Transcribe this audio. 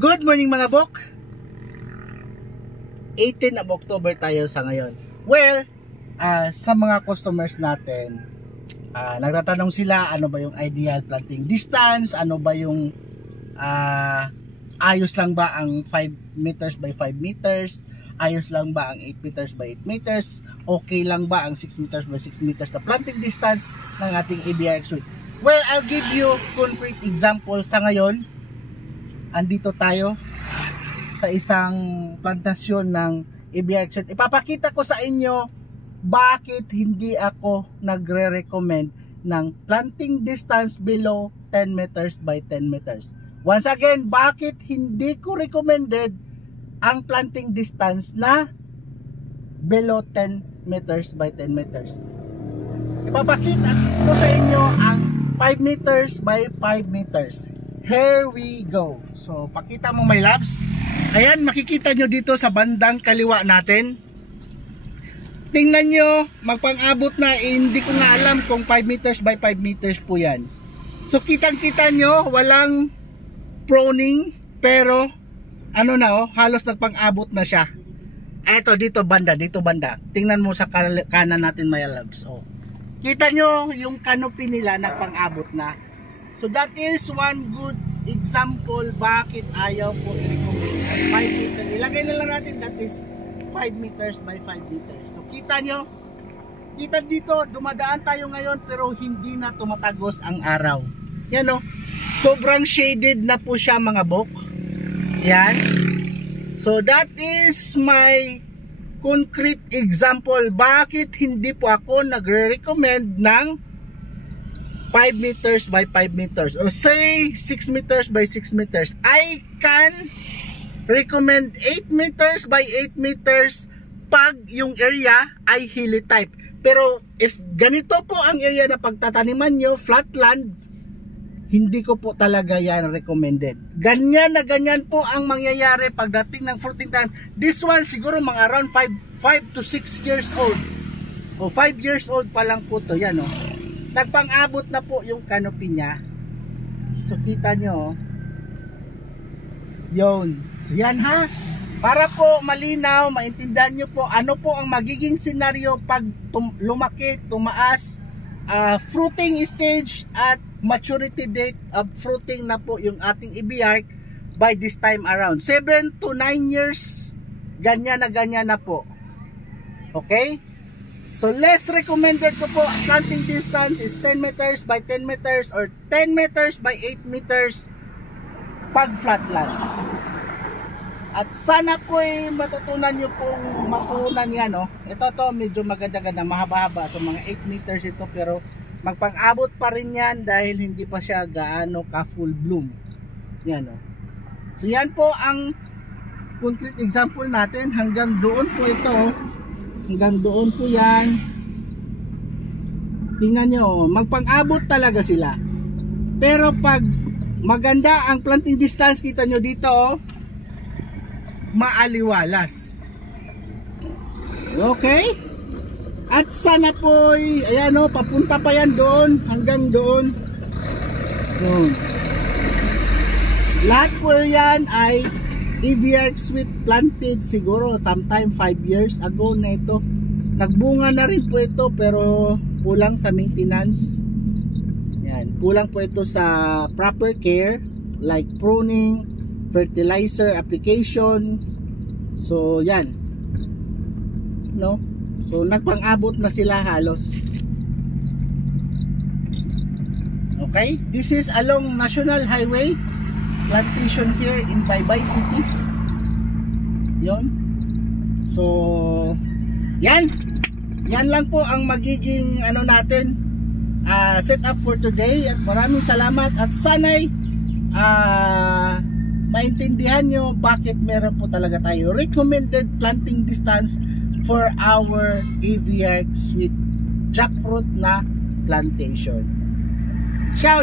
Good morning mga bok. 18 of October tayo sa ngayon. Well, sa mga customers natin, nagtatanong sila ano ba yung ideal planting distance, ano ba yung ayos lang ba ang 5 meters by 5 meters, ayos lang ba ang 8 meters by 8 meters, okay lang ba ang 6 meters by 6 meters na planting distance ng ating ABRX suite. Well, I'll give you concrete example sa ngayon. Andito tayo sa isang plantasyon ng ABRX suite. Ipapakita ko sa inyo bakit hindi ako nagre-recommend ng planting distance below 10 meters by 10 meters. Once again, bakit hindi ko recommended ang planting distance na below 10 meters by 10 meters. Ipapakita ko sa inyo ang 5 meters by 5 meters. Here we go. So, pakita mo my loves. Ayan, makikita nyo dito sa bandang kaliwa natin. Tingnan nyo, magpang-abot na, hindi ko nga alam kung 5 meters by 5 meters po yan. So, kitang-kita nyo, walang proning, pero, ano na halos nagpang-abot na siya. Eto, dito banda. Tingnan mo sa kanan natin my loves. Oh. Kita nyo, yung canopy nila nagpang-abot na. So that is one good example bakit ayaw ko i-recommend ang 5 meters. Ilagay na lang natin that is 5 meters by 5 meters. So kita nyo, kita dito, dumadaan tayo ngayon pero hindi na tumatagos ang araw. Yan o, sobrang shaded na po siya mga bok. Yan. So that is my concrete example bakit hindi po ako nagre-recommend ng 5 meters by 5 meters or say 6 meters by 6 meters. I can recommend 8 meters by 8 meters pag yung area ay hilly type. Pero if ganito po ang area na pagtataniman nyo, flatland, hindi ko po talaga yan recommended. Ganyan na ganyan po ang mangyayari pagdating ng fruiting time. This one siguro mga around 5 to 6 years old. O 5 years old pa lang po to. Yan o. Nagpang-abot na po yung canopy niya. So kita nyo. Yun. So yan ha. Para po malinaw, maintindihan nyo po ano po ang magiging senaryo pag lumaki, tumaas, fruiting stage at maturity date of fruiting na po yung ating ABRX by this time around. 7 to 9 years, ganyan na po. Okay? So less recommended ko po planting distance is 10 meters by 10 meters or 10 meters by 8 meters pag flatland. At sana po matutunan nyo pong mapunan yan. Ito to medyo maganda-ganda, mahaba-haba. So mga 8 meters ito pero magpang-abot pa rin yan dahil hindi pa siya gaano ka full bloom. Yan o. So yan po ang concrete example natin. Hanggang doon po ito. Hanggang doon po yan. Tingnan nyo, magpang-abot talaga sila. Pero pag maganda ang planting distance, kita nyo dito, maaliwalas. Okay? At sana po, ayan o, papunta pa yan doon, hanggang doon. Doon. Lahat po yan ay ABRX suite planted siguro sometime 5 years ago na ito. Nagbunga na rin po ito pero kulang sa maintenance. Yan, kulang po ito sa proper care like pruning, fertilizer application. So yan. No? So nagpang-abot na sila halos. Okay? This is along National Highway plantation here in Baybay City. Yon. So yan lang po ang magiging ano natin setup for today at maraming salamat at sana'y maintindihan nyo bakit meron po talaga tayo recommended planting distance for our ABRX suite jackfruit na plantation. Ciao!